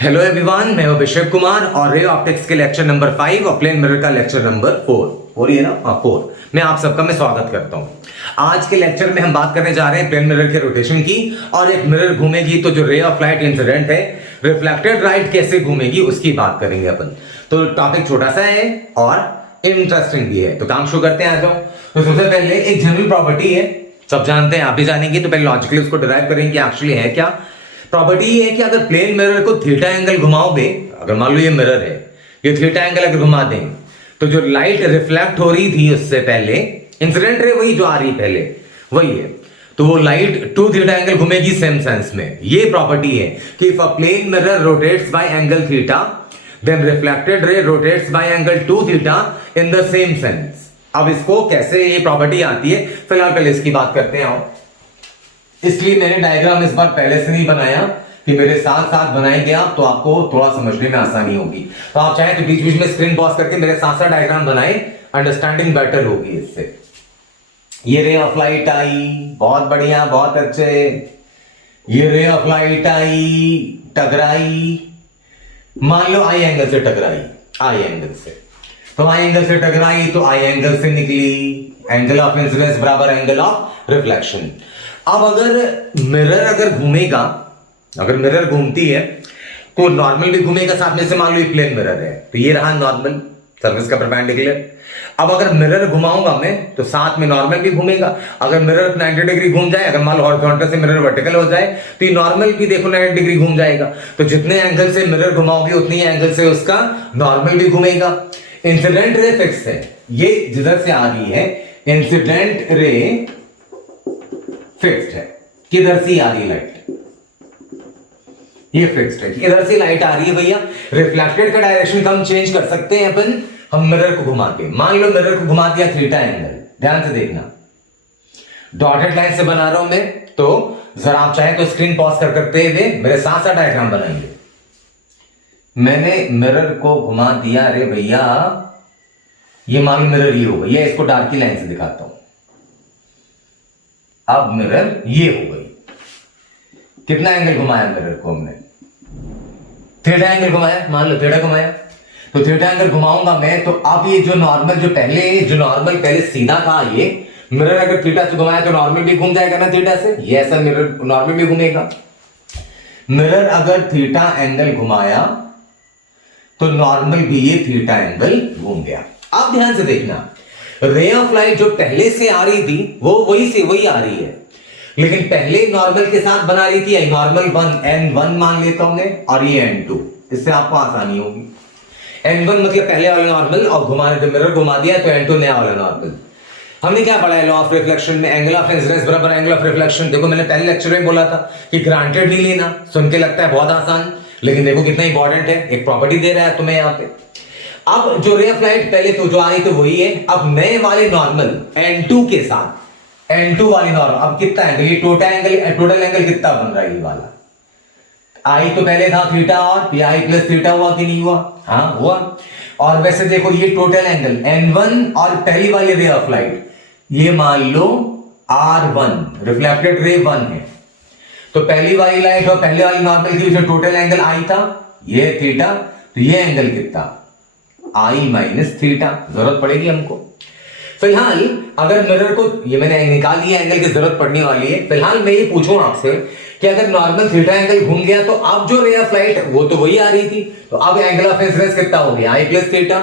Hello everyone, मैं हूं अभिषेक कुमार और रे ऑप्टिक्स के लेक्चर नंबर 5 और प्लेन मिरर का लेक्चर नंबर 4 ये ना 4 में आप सबका मैं स्वागत करता हूं। आज के लेक्चर में हम बात करने जा रहे हैं प्लेन मिरर के रोटेशन की। और एक मिरर घूमेगी तो जो रे ऑफ लाइट इंसिडेंट है, रिफ्लेक्टेड लाइट कैसे घूमेगी उसकी बात करेंगे अपन। तो टॉपिक छोटा सा है और इंटरेस्टिंग भी है, तो काम शुरू करते हैं। आ जाओ। तो सबसे पहले एक जनरल प्रॉपर्टी है, सब जानते हैं, आप भी जानेंगे, तो पहले लॉजिकली उसको डिराइव करेंगे एक्चुअली है क्या। प्रॉपर्टी ये है कि अगर प्लेन मिरर को थीटा एंगल घुमाओगे, अगर मान लो ये मिरर है, ये थीटा एंगल अगर घुमा दें तो जो लाइट रिफ्लेक्ट हो रही थी उससे पहले, इंसिडेंट रे वही जो आ रही पहले वही है, तो वो लाइट टू थीटा एंगल घूमेगी सेम सेंस में। ये प्रॉपर्टी है कि if a plane mirror rotates by angle theta then reflected ray rotates by angle two theta in the same sense. अब इसको कैसे ये प्रॉपर्टी आती है, फिलहाल पहले इसकी बात करते हैं। आओ, इसलिए मैंने डायग्राम इस बार पहले से नहीं बनाया कि मेरे साथ साथ बनाएंगे आप, तो आपको थोड़ा समझने में आसानी होगी। तो आप चाहें तो बीच बीच में स्क्रीन पॉज करके मेरे साथ साथ डायग्राम बनाए, अंडरस्टैंडिंग बेटर होगी इससे। ये रे ऑफ लाइट आई, बहुत बढ़िया, बहुत अच्छे। ये रे ऑफ लाइट आई, टकराई, मान लो आई एंगल से टकराई, आई एंगल से, तो आई एंगल से टकराई तो आई एंगल से निकली, एंगल ऑफ इंसिडेंस बराबर एंगल ऑफ रिफ्लेक्शन। अब अगर मिरर अगर घूमेगा, अगर मिरर घूमती है तो नॉर्मल भी घूमेगा साथ में से। मान लो ये प्लेन मिरर है तो ये रहा नॉर्मल, सर्फेस का परपेंडिकुलर। अब अगर मिरर घुमाऊंगा मैं तो साथ में नॉर्मल भी घूमेगा। अगर मिरर 90 डिग्री घूम जाए, अगर मान लो हॉरिजॉन्टल से मिरर वर्टिकल हो जाए तो ये नॉर्मल भी देखो 90 डिग्री घूम जाएगा। तो जितने एंगल से मिरर घुमाओगे उतनी एंगल से उसका नॉर्मल भी घूमेगा। इंसिडेंट रे फिक्स है, ये जिधर से आ रही है इंसिडेंट रे फिक्स्ड है। किधर से आ रही लाइट, ये फिक्स्ड है, इधर से लाइट आ रही है भैया। रिफ्लेक्टेड का डायरेक्शन हम चेंज कर सकते हैं अपन, हम मिरर को घुमा के। मान लो मिरर को घुमा दिया थीटा एंगल, ध्यान से देखना, डॉटेड लाइन से बना रहा हूं मैं, तो जरा आप चाहें तो स्क्रीन पॉज करते हुए मेरे साथ साथ डायग्राम बनाएंगे। मैंने मिरर को घुमा दिया, अरे भैया ये मान लो मिरर ये हो गया, इसको डार्क लाइन से दिखाता हूं। अब मिरर ये हो गई, कितना एंगल घुमाया मिरर को हमने, थीटा एंगल घुमाया, मान लो थीटा घुमाया, तो थीटा एंगल घुमाऊंगा मैं। तो अब ये जो नॉर्मल जो नॉर्मल पहले सीधा था, ये मिरर अगर थीटा से घुमाया तो नॉर्मल भी घूम जाएगा ना थीटा से, ये ऐसा मिरर नॉर्मल भी घूमेगा। मिरर अगर थीटा एंगल घुमाया तो नॉर्मल भी ये थीटा एंगल घूम गया। अब ध्यान से देखना, रे ऑफ लाइट जो पहले से आ रही थी वो वही से वही आ रही है, लेकिन पहले नॉर्मल के साथ बना रही थी नॉर्मल 1 n1 मान लेता हूं मैं, और ये n2, इससे आपको आसानी होगी। n1 मतलब पहले वाला नॉर्मल, और घुमाने जब मिरर घुमा दिया तो n2 नया वाला नॉर्मल। हमने क्या पढ़ा है लॉ ऑफ रिफ्लेक्शन में, एंगल ऑफ इंसिडेंस बराबर एंगल ऑफ रिफ्लेक्शन। देखो मैंने पहले लेक्चर में बोला था कि ग्रांटेड नहीं लेना, सुन के लगता है बहुत आसान, लेकिन देखो कितना इंपॉर्टेंट है, एक प्रॉपर्टी दे रहा है तुम्हें यहाँ पे। अब जो रे ऑफ लाइट पहले तो जो आ रही थी वही है, अब नए वाले नॉर्मल n2 के साथ, n2 वाली नॉर्मल, अब कितना एंगल, ये टोटल एंगल कितना बन रहा है ये वाला, आई तो पहले था थीटा और आई प्लस थीटा हुआ कि नहीं हुआ, हाँ हुआ। और वैसे देखो ये टोटल एंगल n1 और पहली वाली रे ऑफ लाइट ये मान लो r1, रिफ्लेक्टेड रे 1 है, तो पहली वाली लाइट और पहले वाली नॉर्मल की जो टोटल एंगल आई था ये थीटा, तो ये एंगल कितना आई माइनस थीटा, जरूरत पड़ेगी हमको। फिलहाल अगर मिरर को ये मैंने निकाल लिया, एंगल की जरूरत पड़ने वाली है। फिलहाल मैं ये पूछूं आपसे कि अगर नॉर्मल थीटा एंगल घूम गया तो अब जो रे ऑफ लाइट वो तो वही आ रही थी, तो अब एंगल ऑफ इंसिडेंस कितना हो गया, आई प्लस थीटा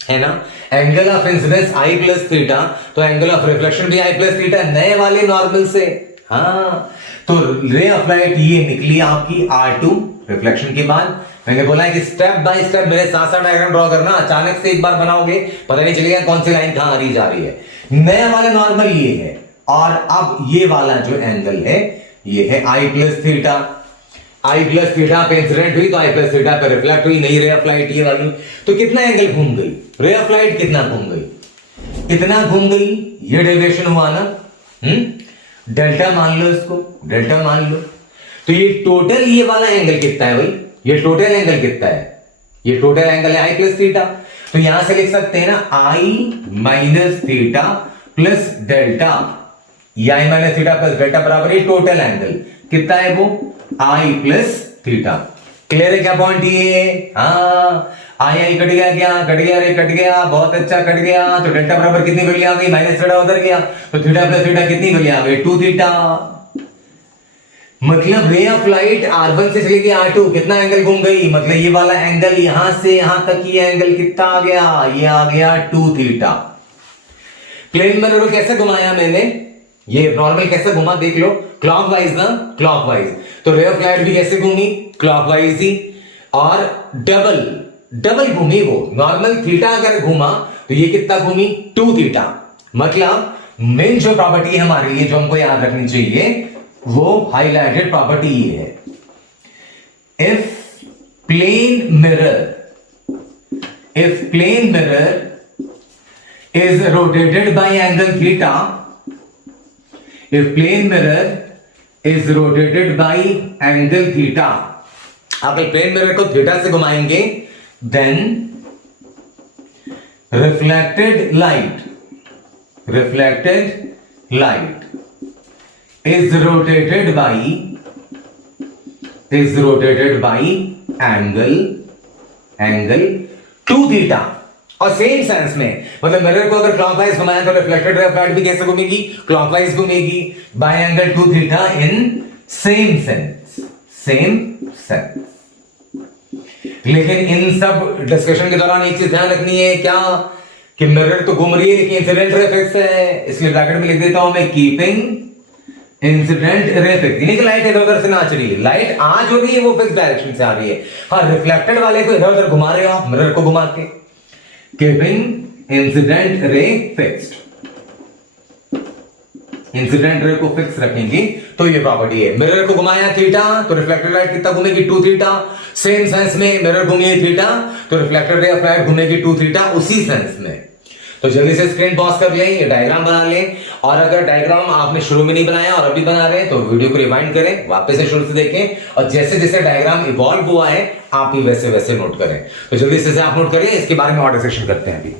है ना। Angle of incidence I plus theta, तो एंगल ऑफ रिफ्लेक्शन भी आई प्लस थीटा नए वाले नॉर्मल से। हाँ, तो रे ऑफ लाइट ये निकली आपकी R2 रिफ्लेक्शन के बाद। मैंने बोला है कि स्टेप बाय स्टेप मेरे साथ साथ डायग्राम ड्रॉ करना, अचानक से एक बार बनाओगे पता नहीं चलेगा कौन सी लाइन कहां आ रही जा रही है। नया वाला नॉर्मल ये है, और अब ये वाला जो एंगल है ये है आई प्लस थीटा। आई प्लस थीटा पे इंसिडेंट हुई तो आई प्लस थीटा पे रिफ्लेक्ट हुई, नई रे ऑफ लाइट ये वाली। तो कितना एंगल घूम गई रे ऑफ लाइट, कितना घूम गई, इतना घूम गई, ये डेविएशन हुआ ना, डेल्टा मान लो, इसको डेल्टा मान लो। तो ये टोटल ये वाला एंगल कितना है भाई, ये टोटल एंगल कितना है, ये टोटल एंगल है आई प्लस थीटा। तो यहां से लिख सकते हैं ना आई माइनस थीटा प्लस डेल्टा, ये आई माइनस थीटा प्लस डेल्टा बराबर ये टोटल एंगल कितना है वो आई प्लस थीटा। क्लियर है क्या पॉइंट ये? हाँ, आई कट गया, क्या कट गया? रे कट गया, बहुत अच्छा कट गया। तो डेल्टा बराबर कितनी वैल्यू आ गई? माइनस थीटा उधर गया, तो थीटा प्लस थीटा कितनी वैल्यू आ गई? 2 थीटा। मतलब रे ऑफ लाइट R1 से चली गई R2, कितना एंगल घूम गई? मतलब ये वाला एंगल यहां से यहां तक ये एंगल कितना आ गया? ये आ गया 2 थीटा। प्लेन मिरर को कैसे घुमाया मैंने? ये नॉर्मल कैसे घुमा देख लो, क्लॉकवाइज ना, क्लॉकवाइज। तो रे ऑफ लाइट भी कैसे घूमी? क्लॉकवाइज ही। और डबल डबल घूमी वो। नॉर्मल थीटा अगर घूमा तो ये कितना घूमी? 2 थीटा। मतलब मेन जो प्रॉपर्टी है हमारे लिए जो हमको याद रखनी चाहिए वो हाईलाइटेड प्रॉपर्टी ये है। If plane mirror is rotated by angle theta, if plane mirror is rotated by angle theta, अगर प्लेन मिरर को थीटा से घुमाएंगे then reflected light is rotated by angle 2 theta। और सेम सेंस में मतलब mirror को अगर क्लॉकवाइज घुमाया तो रिफ्लेक्टेड रे ऑफ लाइट भी कैसे घूमेगी? क्लॉकवाइज घूमेगी bye angle 2 theta in same sense. लेकिन इन सब डिस्कशन के दौरान एक चीज ध्यान रखनी है क्या, कि मिरर तो घूम रही है लेकिन इंसिडेंट रे फिक्स है, इसलिए ब्रैकेट में लिख देता हूं मैं कीपिंग इंसिडेंट रे फिक्स। यानी कि लाइट इधर उधर से नाच रही है, लाइट आज हो रही है वो फिक्स डायरेक्शन से आ रही है। हाँ, रिफ्लेक्टेड वाले को इधर उधर घुमा रहे हो आप मिरर को घुमा के, keeping incident ray fixed. Incident ray को फिक्स रखेंगे तो ये प्रॉपर्टी है। मिरर को घुमाया थीटा तो रिफ्लेक्टेड लाइट कितना घूमेगी? 2 थीटा। सेम सेंस में मिरर घूमिए थीटा तो रिफ्लेक्टेड रे ऑफ लाइट घूमेगी 2 थीटा उसी सेंस में। तो जल्दी से स्क्रीन पॉज कर लें, ये डायग्राम बना लें। और अगर डायग्राम आपने शुरू में नहीं बनाया और अभी बना रहे हैं तो वीडियो को रिवाइंड करें, वापस से शुरू से देखें और जैसे जैसे डायग्राम इवॉल्व हुआ है आप ही वैसे वैसे नोट करें। तो जल्दी से आप नोट करें, इसके बारे में और डिस्कशन करते हैं अभी।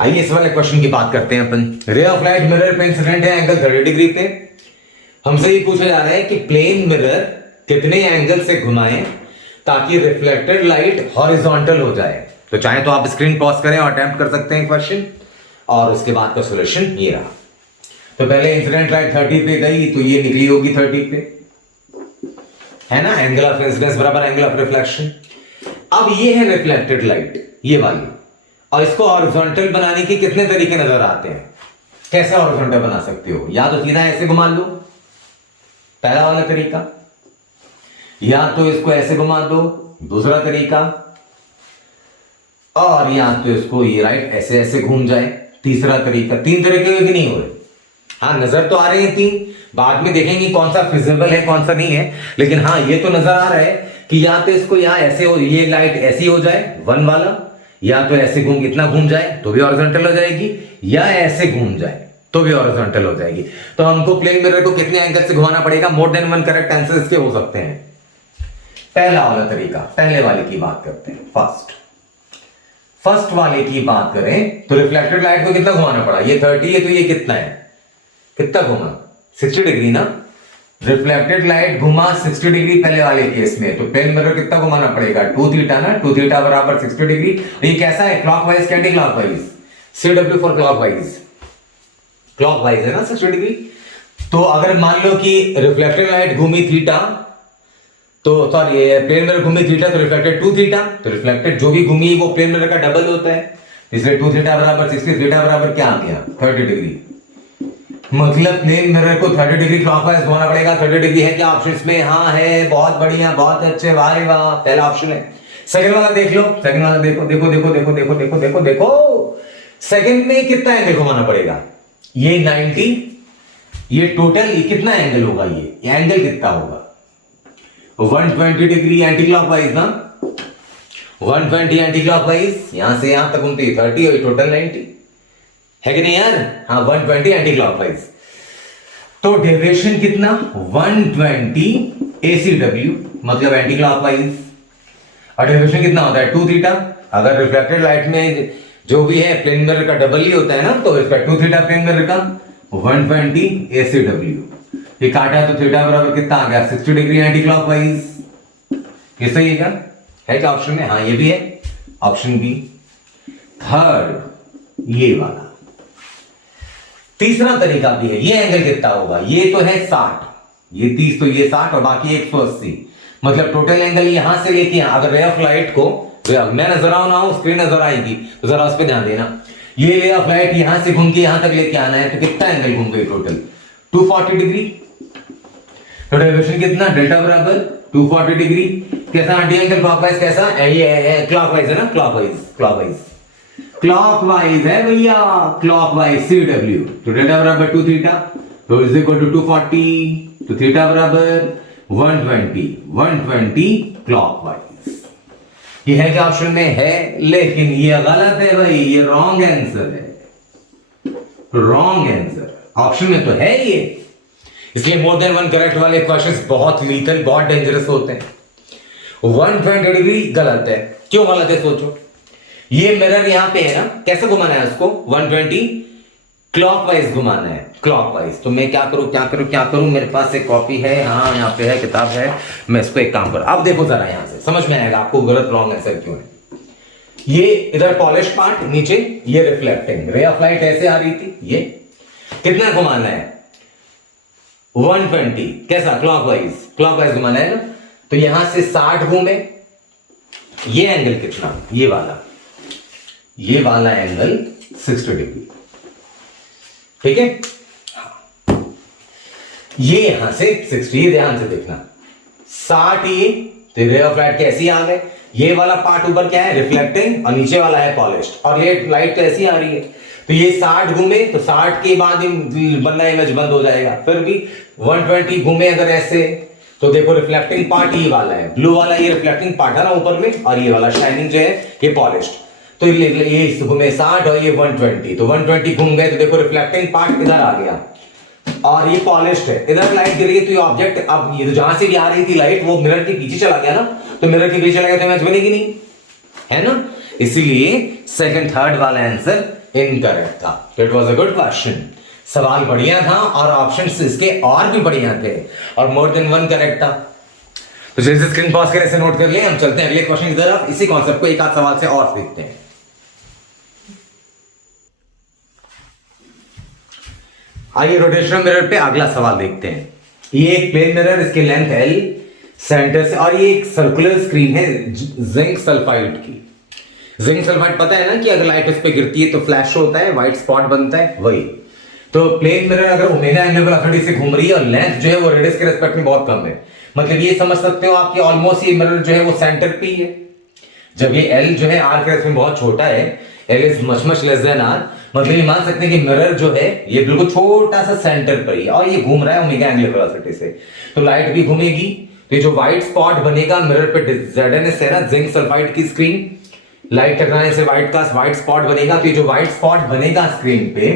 आइए इस वाले क्वेश्चन की बात करते हैं अपन। रे ऑफ लाइट मिरर पे इंसिडेंट है एंगल 30 डिग्री पे। हमसे ये पूछा जा रहा है कि प्लेन मिरर कितने एंगल से घुमाएं ताकि रिफ्लेक्टेड लाइट हॉरिजॉन्टल हो जाए। तो चाहे तो आप स्क्रीन पॉज करें और अटेम्प्ट कर सकते हैं क्वेश्चन, और उसके बाद का सॉल्यूशन ये रहा। तो पहले इंसिडेंट लाइट 30 पे गई तो ये निकली होगी 30 पे, है ना, एंगल ऑफ इंसिडेंस बराबर एंगल ऑफ रिफ्लेक्शन। अब ये है रिफ्लेक्टेड लाइट, ये वाली, और इसको हॉरिजॉन्टल बनाने के कितने तरीके नजर आते हैं। कैसे हॉरिजॉन्टल बना सकते हो? या तो सीधा ऐसे घुमा लो, पहला वाला तरीका, या तो इसको ऐसे घुमा दो, दूसरा तरीका, और या तो इसको ये राइट ऐसे ऐसे घूम जाए, तीसरा तरीका। 3 तरीके भी नहीं हो रहे। हाँ, नजर तो आ रहे हैं 3, बाद में देखेंगे कौन सा फिजिबल है कौन सा नहीं है, लेकिन हाँ ये तो नजर आ रहा है कि या तो इसको यहां ऐसे हो, ये लाइट ऐसी हो जाए 1 वाला, या तो ऐसे घूम इतना घूम जाए तो भी हॉरिजॉन्टल हो जाएगी, या ऐसे घूम जाए तो भी हॉरिजॉन्टल हो जाएगी। तो हमको प्लेन मिरर को कितने एंगल से घुमाना पड़ेगा? मोर देन 1 करेक्ट आंसर इसके हो सकते हैं। पहला वाला तरीका, पहले वाले की बात करते हैं। फर्स्ट वाले की बात करें तो रिफ्लेक्टेड लाइट को कितना घुमाना पड़ा? ये 30 है तो ये कितना है, कितना घुमा? 60 डिग्री ना। रिफ्लेक्टेड लाइट घुमा 60 डिग्री पहले वाले केस में, तो प्लेन मिरर कितना घुमाना पड़ेगा? 2 थीटा ना, 2 थीटा बराबर 60 डिग्री। ये कैसा है? Clockwise, anti clockwise? CW for clockwise, clockwise है ना 60 डिग्री। तो अगर मान लो कि रिफ्लेक्टेड लाइट घूमी थीटा, तो सॉरी प्लेन मिरर घूमी थीटा तो रिफ्लेक्टेड 2 थीटा, तो रिफ्लेक्टेड जो भी घूमी वो प्लेन मिरर का डबल होता है, इसलिए 2 थीटा बराबर 60, थीटा बराबर क्या आ गया? 30 डिग्री। मतलब प्लेन मिरर को 30 डिग्री क्लॉकवाइज घुमाना पड़ेगा। 30 डिग्री है क्या ऑप्शंस में? हाँ है, बहुत बढ़िया, बहुत अच्छे, वाह वाह, पहला ऑप्शन है। सेकंड वाला देख लो, सेकंड वाला देखो देखो देखो देखो देखो देखो देखो देखो, सेकंड में कितना एंगल घुमाना पड़ेगा? ये 90, ये टोटल ये कितना एंगल होगा? ये एंगल कितना होगा? 120 डिग्री एंटी क्लॉकवाइज ना, 120 एंटी क्लॉकवाइज, यहां से यहां तक घूमती है 30 और टोटल 90 है कि नहीं यार? हाँ, 120 एंटी क्लॉकवाइज। तो डेविएशन कितना? 120 ACW, मतलब एंटी क्लॉकवाइज। और डेविएशन कितना होता है? 2 थीटा। अगर रिफ्लेक्टेड लाइट में जो भी है प्लेन मिरर का डबल ही होता है ना, तो इसका 2 थीटा प्लेन मिरर का 120 ACW। ये काटा तो थीटा बराबर कितना आ गया 60 डिग्री एंटी क्लॉकवाइज। ये सही है क्या? है क्या ऑप्शन में? हाँ ये भी है ऑप्शन बी। थर्ड ये वाला। तीसरा तरीका भी है। ये एंगल कितना होगा? ये तो है 60, ये 30 तो ये 60 और बाकी 180, मतलब टोटल एंगल यहां से लेके यहां। अगर रे ऑफ लाइट को मैं नजर आऊं ना, स्क्रीन नजर आएगी तो जरा उस पर ध्यान देना। ये रे ऑफ लाइट यहां से घूम के यहां तक लेके आना है तो कितना एंगल घूम गई टोटल? 240 डिग्री। तो डेविएशन कितना? डेल्टा बराबर 240 डिग्री। कैसा एंटी एंगल क्लॉकवाइज? कैसा? ये क्लॉकवाइज है ना, क्लॉकवाइज क्लॉकवाइज है भैया, क्लॉकवाइज CW। तो डेल्टा बराबर 2 थीटा तो इज इक्वल टू 240 तो थीटा बराबर 120 क्लॉकवाइज। ये है क्या ऑप्शन में? है, लेकिन ये गलत है भाई, ये रॉन्ग आंसर है, रॉन्ग आंसर। ऑप्शन में तो है ये, इसलिए मोर देन वन करेक्ट वाले क्वेश्चंस बहुत लीथल, बहुत डेंजरस होते हैं। 120 डिग्री गलत है। क्यों गलत है सोचो। ये मिरर यहां पे है ना, कैसे घुमाना है उसको? 120 क्लॉकवाइज घुमाना है, क्लॉकवाइज। तो मैं क्या करूं? मेरे पास एक कॉपी है, हाँ यहाँ पे है, किताब है, मैं इसको एक काम करूं। अब देखो जरा, यहां से समझ में आएगा आपको गलत रॉन्ग आंसर क्यों है। ये इधर पॉलिश पार्ट, नीचे ये रिफ्लेक्टिंग रे ऑफ लाइट ऐसे आ रही थी। ये कितना घुमाना है? 120। कैसा? क्लॉकवाइज घुमाना है ना। तो यहां से 60 घूमे। ये एंगल कितना? ये वाला एंगल 60 डिग्री, ठीक है। ये यहां से 60, ध्यान से देखना, 60 ये तो रे ऑफ लाइट कैसी आ गए। ये वाला पार्ट ऊपर क्या है? रिफ्लेक्टिंग, और नीचे वाला है पॉलिश्ड, और ये लाइट कैसी आ रही है। तो ये 60 घूमे तो 60 के बाद बनना इमेज बंद हो जाएगा। फिर भी 120 घूमे अगर ऐसे, तो देखो रिफ्लेक्टिंग पार्ट ये वाला है, ब्लू वाला ये रिफ्लेक्टिंग पार्ट है ना ऊपर में, और ये वाला शाइनिंग जो है ये पॉलिश्ड। तो ये घूमे 60 और ये 120, तो 120 घूम गए तो देखो रिफ्लेक्टिंग पार्ट इधर आ गया, और ये पॉलिश्ड है। इधर लाइट गिर गई तो ये ऑब्जेक्ट, अब ये जहां से भी आ रही थी लाइट, वो मिरर के पीछे चला गया ना, तो मिरर के पीछे चला गया तो इमेज बनेगी नहीं, है ना। इसीलिए सेकंड थर्ड वाला आंसर इनकरेक्ट था। It was a good question, सवाल बढ़िया था और ऑप्शंस इसके और भी बढ़िया थे, और मोर देन वन करेक्ट था। तो जैसे स्क्रीन पॉज करके इसे नोट कर ले, हम चलते हैं अगले क्वेश्चन की तरफ। इसी कॉन्सेप्ट को एक आध सवाल से और सीखते हैं। आइए रोटेशनल मिरर पे अगला सवाल देखते हैं। ये एक प्लेन मिरर, इसकी लेंथ L, सेंटर से, और ये एक सर्कुलर स्क्रीन है जिंक सल्फाइड की। जिंक सल्फाइड पता है ना कि अगर लाइट इस पे गिरती है तो फ्लैश होता है, व्हाइट स्पॉट बनता है, वही। तो प्लेन मिरर अगर ओमेगा एंगल वेलोसिटी से घूम रही है और लेंथ जो है वो रेडियस के रिस्पेक्ट में बहुत कम है, मतलब ये समझ सकते हो आप कि ऑलमोस्ट ये मिरर जो है वो सेंटर पे ही है। जब ये L जो है R के रिस्पेक्ट में बहुत छोटा है, L is much less than R, मतलब ये मान सकते हैं कि मिरर जो है ये बिल्कुल छोटा सा सेंटर पर ही है, और ये घूम रहा है ओमेगा एंगल वेलोसिटी से, तो लाइट भी घूमेगी। तो ये जो व्हाइट स्पॉट बनेगा मिरर पे, ZNS है ना, जिंक सल्फाइड की स्क्रीन, लाइट टकराने से व्हाइट स्पॉट बनेगा। तो ये जो व्हाइट स्पॉट बनेगा स्क्रीन पे,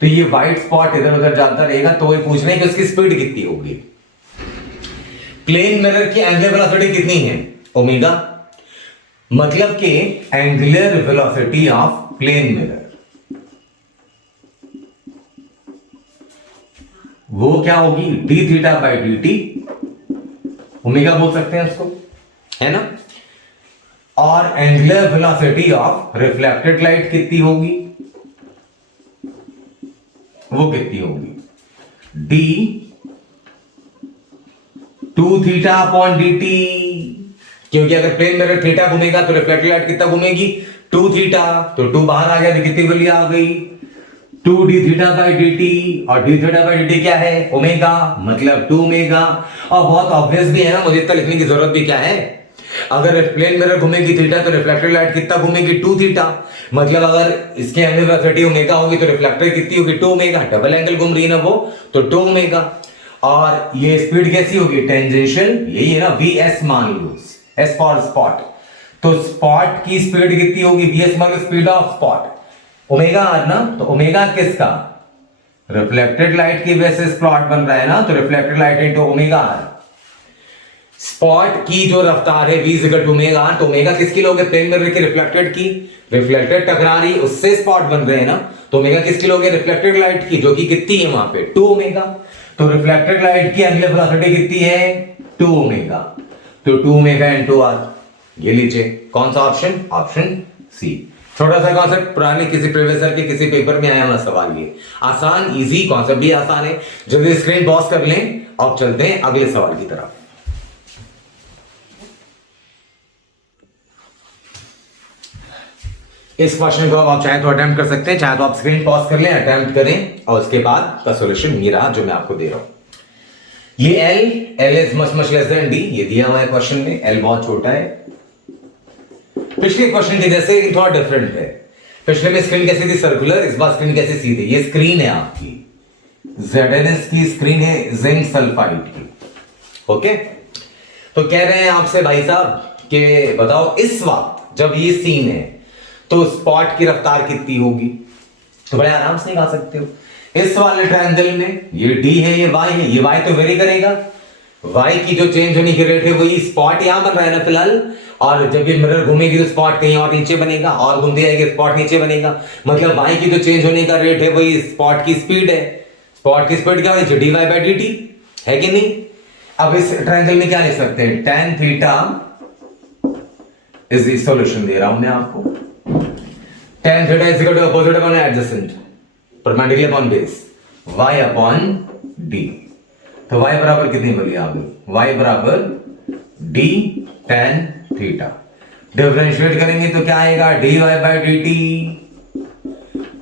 तो ये व्हाइट स्पॉट इधर उधर जाता रहेगा। तो ये पूछ रहे हैं कि उसकी स्पीड कितनी होगी। प्लेन मिरर की एंगुलर वेलोसिटी कितनी है? ओमेगा, मतलब कि angular velocity of plane mirror वो क्या होगी? d theta by dt, omega बोल सकते हैं उसको, है ना। और angular velocity of reflected light कितनी होगी? वो कितनी होगी? d 2 थीटा अपॉन dt, क्योंकि अगर प्लेन मिरर थीटा घूमेगा तो रिफ्लेक्टेड लाइट कितना घूमेगी? 2 थीटा, तो 2 बाहर आ गया तो कितनी वैल्यू आ गई? 2d थीटा बाई dt, और d थीटा बाई dt क्या है? ओमेगा, मतलब 2 ओमेगा। और बहुत ऑब्वियस भी है ना, मुझे इतना लिखने की जरूरत भी क्या है। अगर प्लेन मिरर घूमेगी थीटा तो रिफ्लेक्टेड लाइट कितना घूमेगी? 2 थीटा, मतलब अगर इसके एंगल वेलोसिटी ओमेगा होगी तो रिफ्लेक्टेड कितनी होगी? 2 ओमेगा। डबल एंगल घूम रही है ना वो, तो 2 ओमेगा। और ये स्पीड कैसी होगी? टेंजेंशियल, यही है ना, vs मान लो, s फॉर स्पॉट। तो स्पॉट की स्पीड कितनी होगी? vs मान लो speed of spot, omega R ना। तो ओमेगा किसका? रिफ्लेक्टेड लाइट की वजह से प्लॉट बन रहा है ना, तो reflected light into omega R. Spot की जो रफ्तार है v equal to omega R, तो ओमेगा किसकी लोगे? प्लेन मिरर की रिफ्लेक्टेड की, रिफ्लेक्टेड टकरा रही उससे स्पॉट बन रहे हैं ना, तो ओमेगा किसकी लोगे? रिफ्लेक्टेड लाइट की, जो कि कितनी है वहां पे? 2 ओमेगा। तो रिफ्लेक्टेड लाइट की एंगुलर वेलोसिटी कितनी है 2 ओमेगा, तो 2 ओमेगा इनटू आर। ये लीजिए कौन सा ऑप्शन, ऑप्शन सी। छोटा सा कॉन्सेप्ट, पुराने किसी प्रोफेसर के किसी पेपर में आया हुआ सवाल, ये आसान इजी कॉन्सेप्ट भी आसान है। जल्दी स्क्रीन पॉज कर लें और चलते हैं अगले सवाल की तरफ। इस क्वेश्चन को आप चाहे तो अटेम्प्ट कर सकते हैं, चाहे तो आप स्क्रीन पॉज कर लें, अटेम्प्ट करें और उसके बाद का सॉल्यूशन मेरा जो मैं आपको दे रहा हूं। ये L is much much less than D, ये दिया हुआ है क्वेश्चन में, L बहुत छोटा है। पिछले क्वेश्चन के जैसे थोड़ा डिफरेंट है। पिछले में स्क्रीन कैसी थी, सर्कुलर, इस बार स्क्रीन कैसी सीधी। ये स्क्रीन है आपकी ZNS की स्क्रीन है, जिंक सल्फाइड की। ओके, तो कह रहे हैं आपसे भाई साहब कि बताओ इस वक्त जब ये सीन है तो स्पॉट की रफ्तार कितनी होगी। तो बड़े आराम से निकाल सकते हो। इस वाले ट्रायंगल में ये D है, ये Y है, ये Y तो वेरी करेगा, Y की जो चेंज होने की रेट है वही स्पॉट यहां बन रहा है ना फिलहाल, और जब ये मिरर घूमेगी तो स्पॉट कहीं और नीचे बनेगा, और घूमती जाएगी स्पॉट नीचे बनेगा, मतलब Y की जो चेंज होने का रेट है वही स्पॉट की स्पीड है। स्पॉट की स्पीड क्या होनी चाहिए, dy/dt है कि नहीं। अब इस ट्रायंगल में क्या लिख सकते हैं, tan theta is the solution दे रहा हूं मैं आपको। tan theta is equal to opposite upon adjacent perpendicular upon base y upon d। तो y बराबर कितनी बोली आपने, y बराबर d tan थीटा। डिफरेंशिएट करेंगे तो क्या आएगा, dy/dt।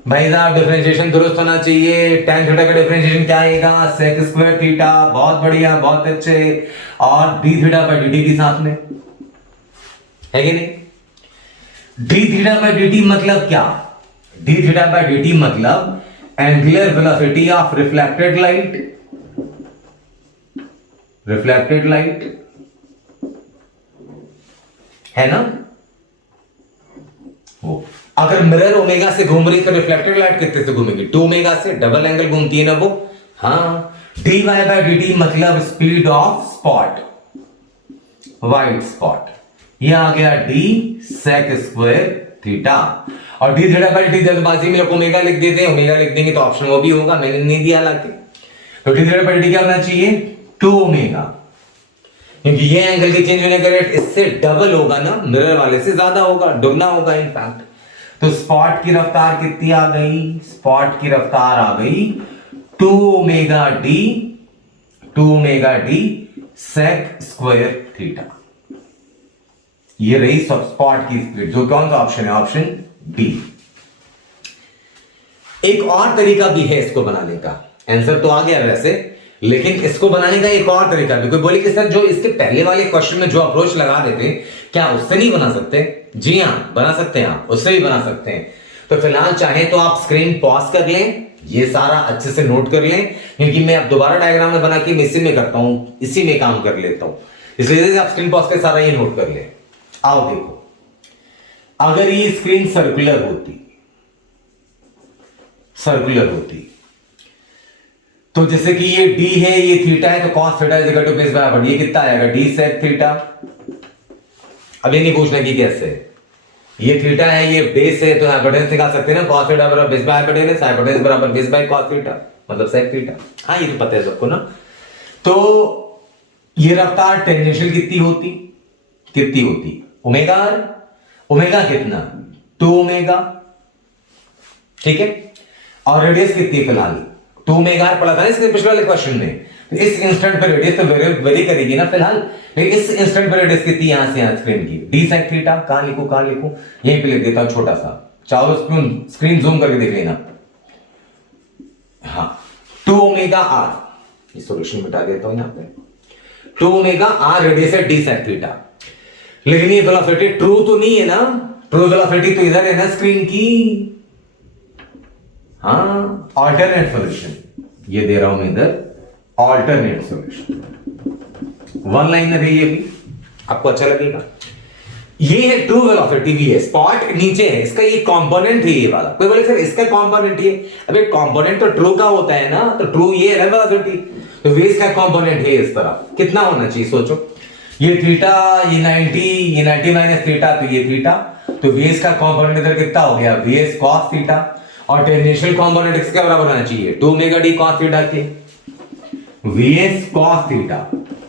भाई साहब डिफरेंशिएशन दुरुस्त होना चाहिए। tan थीटा का डिफरेंशिएशन क्या आएगा, sec स्क्वायर थीटा। बहुत बढ़िया, बहुत अच्छे। और d थीटा/dt भी साथ में है कि नहीं। d थीटा/dt मतलब क्या, d थीटा/dt मतलब angular velocity of reflected light, reflected light है ना। वो अगर मिरर ओमेगा से घूम रही तो रिफ्लेक्टेड लाइट कितने से घूमेगी, 2 ओमेगा से, डबल एंगल घूमती है ना वो। हाँ, dy/dt मतलब speed of spot, white spot. ये आ गया d sec स्क्वायर थीटा। और d थीटा/dt जल्दबाजी में लोग ओमेगा लिख देते हैं, ओमेगा लिख देंगे तो ऑप्शन वो भी होगा, मैंने नहीं दिया हालांकि। तो d थीटा/dt क्या होना चाहिए, 2 ओमेगा, क्योंकि ये एंगल की चेंज होने का रेट इससे डबल होगा ना, मिरर वाले से ज्यादा होगा, दुगना होगा इनफैक्ट। तो स्पॉट की रफ्तार कितनी आ गई, स्पॉट की रफ्तार आ गई 2 omega D, 2 omega D sec square theta. ये रही सब स्पॉट की स्पीड। जो कौन सा ऑप्शन है, ऑप्शन डी। एक और तरीका भी है इसको बनाने का, आंसर तो आ गया वैसे, लेकिन इसको बनाने का एक और तरीका भी। कोई बोले कि सर जो इसके पहले वाले क्वेश्चन में जो अप्रोच लगा रहे थे क्या उससे नहीं बना सकते। जी हाँ, बना सकते हैं आप, उससे भी बना सकते हैं। तो फिलहाल चाहे तो आप स्क्रीन पॉज कर लें, ये सारा अच्छे से नोट कर लें, क्योंकि मैं अब दोबारा डायग्राम में बना के मैं इसी में करता हूं, इसी में काम कर लेता हूं, इसलिए आप स्क्रीन पॉज के सारा ये नोट कर लें। आओ देखो, अगर ये स्क्रीन सर्कुलर होती, सर्कुलर होती तो जैसे कि ये d है, ये थीटा है, तो cos theta is equal to base by r। ये कितना आएगा, d sec थीटा। अब ये नहीं पूछना कि कैसे, ये थीटा है, ये बेस है, तो हाइपोटेनस निकाल सकते हैं ना, cos थीटा बराबर बेस बाय हाइपोटेनस, हाइपोटेनस बराबर बेस बाय cos थीटा, मतलब sec थीटा। हाँ, ये तो पता है सबको ना। तो ये रफ्तार टेंजेंशियल कितनी होती, कितनी होती, ओमेगा r। ओमेगा कितना, 2 ओमेगा, ठीक है। और रेडियस कितनी फिलहाल 2 ओमेगा r पढ़ा था ना इसके पिछले वाले क्वेश्चन में। तो इस इंस्टेंट पे रेडियस तो वेरी करेगी ना फिलहाल, लेकिन इस इंस्टेंट पे रेडियस कितनी यहां से यहां स्क्रीन की, d sec थीटा। कहां लिखूं, कहां लिखूं, यहीं पे लिख देता हूं छोटा सा, चारों स्क्रीन जूम करके देख लेना। हाँ, 2 ओमेगा r, इस सॉल्यूशन मिटा देता हूं यहां पे, 2 ओमेगा r रेडियस है d sec थीटा। लेकिन ये वेलोसिटी ट्रू तो नहीं है ना, ट्रू वेलोसिटी तो इधर है ना स्क्रीन की। हाँ, ऑल्टरनेट सॉल्यूशन ये दे रहा हूं मैं इधर, ऑल्टरनेट सॉल्यूशन। वन लाइनर है ये भी, आपको अच्छा लगेगा। ये है ट्रू वेलोसिटी वी है, स्पॉट नीचे है, इसका ये कंपोनेंट है ये वाला। कोई बोले सर इसका कंपोनेंट ये, अबे कंपोनेंट तो ट्रू का होता है ना, तो ट्रू ये है वेलोसिटी, तो वेस का कंपोनेंट है इस तरफ। कितना होना चाहिए सोचो, ये थीटा, ये 90, ये 90 माइनस थीटा, तो ये थीटा, तो वेस का कंपोनेंट इधर कितना हो गया, वेस cos थीटा। और टेंजेंशियल कंपोनेंट इसके बराबर होना चाहिए 2 ओमेगा डी cos थीटा के। वीएस कॉस थीटा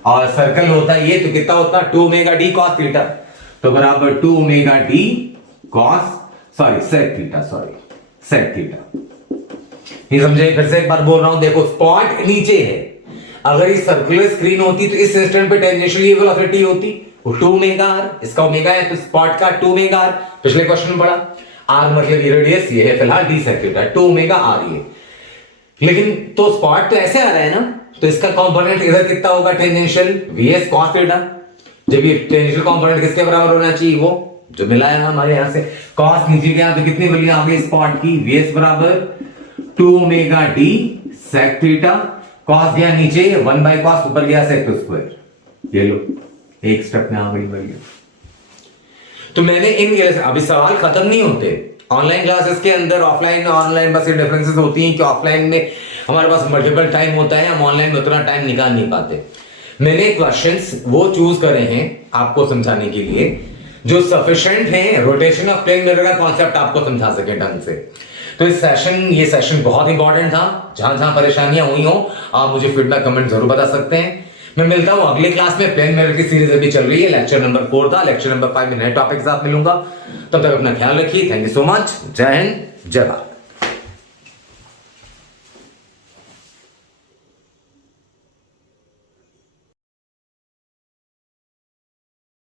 और सर्कल होता है ये, तो कितना होता है 2 ओमेगा डी कॉस थीटा, तो बराबर 2 omega D cos sec theta. ये समझे? फिर से एक बार बोल रहा हूं, देखो स्पॉट नीचे है, अगर ये सर्कुलर स्क्रीन होती तो इस इंस्टेंट पे टेंजेंशियल वेलोसिटी होती वो 2 ओमेगा आर, इसका ओमेगा है तो स्पॉट का 2 ओमेगा आर, पिछले क्वेश्चन में पढ़ा। आर मतलब ये रेडियस ये है, फिलहाल D sec theta, 2 omega R ये। लेकिन तो स्पॉट तो ऐसे आ रहा है ना, तो इसका कंपोनेंट इधर कितना होगा टेंजेंशियल वीएस कॉस थीटा, जब ये टेंजेंशियल कंपोनेंट किसके बराबर होना चाहिए, वो जो मिला है हमारे यहां से, कॉस नीचे गया तो कितनी वैल्यू आ गई स्पॉट की, वीएस बराबर 2 omega D sec theta, cos गया नीचे 1 बाय कॉस, ऊपर गया सेक स्क्वायर, ये लो एक स्टेप में आ गई वैल्यू। तो मैंने इन, अभी सवाल खत्म नहीं होते ऑनलाइन क्लासेस के अंदर, ऑफलाइन ऑनलाइन बस ये डिफरेंसेस होती हैं कि ऑफलाइन में हमारे पास मल्टीपल टाइम होता है, हम ऑनलाइन में उतना टाइम निकाल नहीं पाते। मैंने क्वेश्चंस वो चूज करे हैं आपको समझाने के लिए जो सफिशिएंट हैं, रोटेशन ऑफ प्लेन मिरर का कॉन्सेप्ट आपको समझा सके ढंग से। तो ये सेशन बहुत इंपॉर्टेंट था। जहां जहां परेशानियां हुई हो आप मुझे फीडबैक कमेंट जरूर बता सकते हैं। मैं मिलता हूं अगले क्लास में, प्लेन मिरर की सीरीज अभी चल रही है, लेक्चर नंबर 4 था, लेक्चर नंबर 5 में नए टॉपिक के साथ मिलूंगा। तब तक अपना ख्याल रखिए। Thank you so much. जय हिंद, जय भारत।